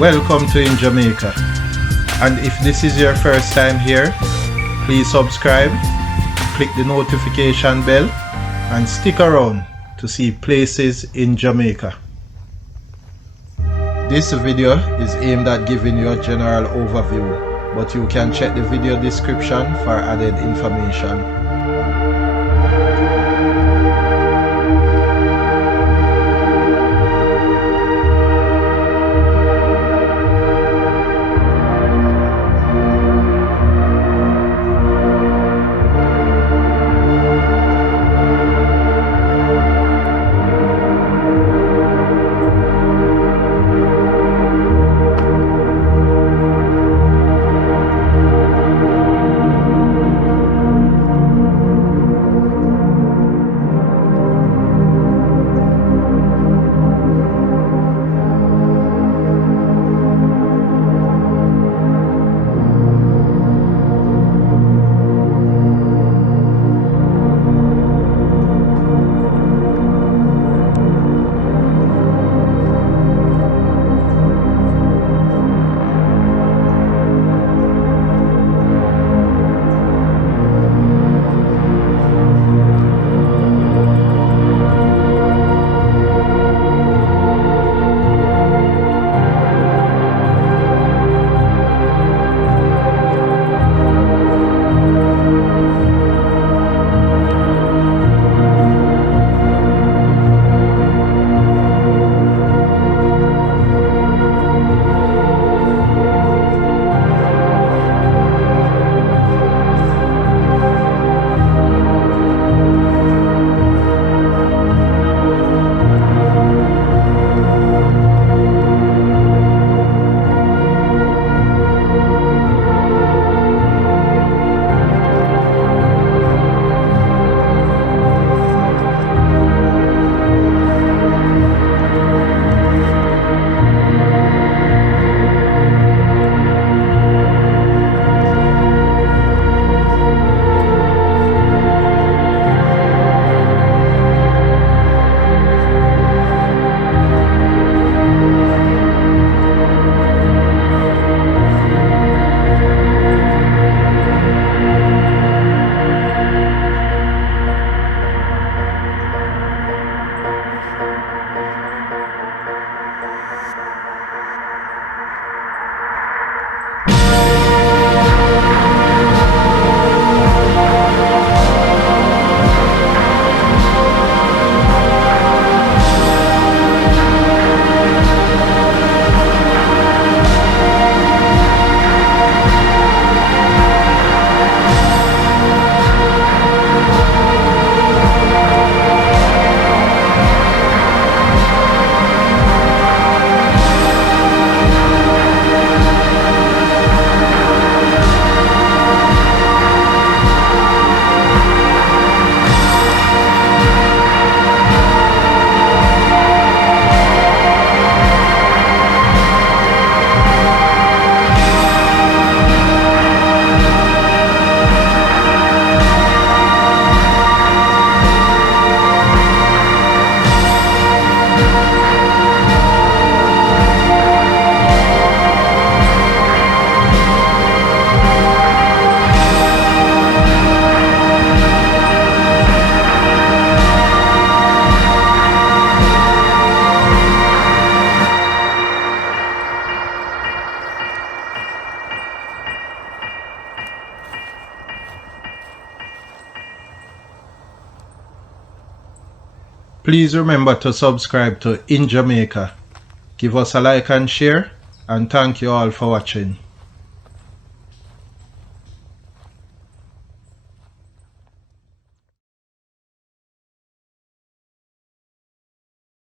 Welcome to In Jamaica. And if this is your first time here, please subscribe, click the notification bell, and stick around to see places in Jamaica. This video is aimed at giving you a general overview, but you can check the video description for added information. Please remember to subscribe to In Jamaica. Give us a like and share, and thank you all for watching.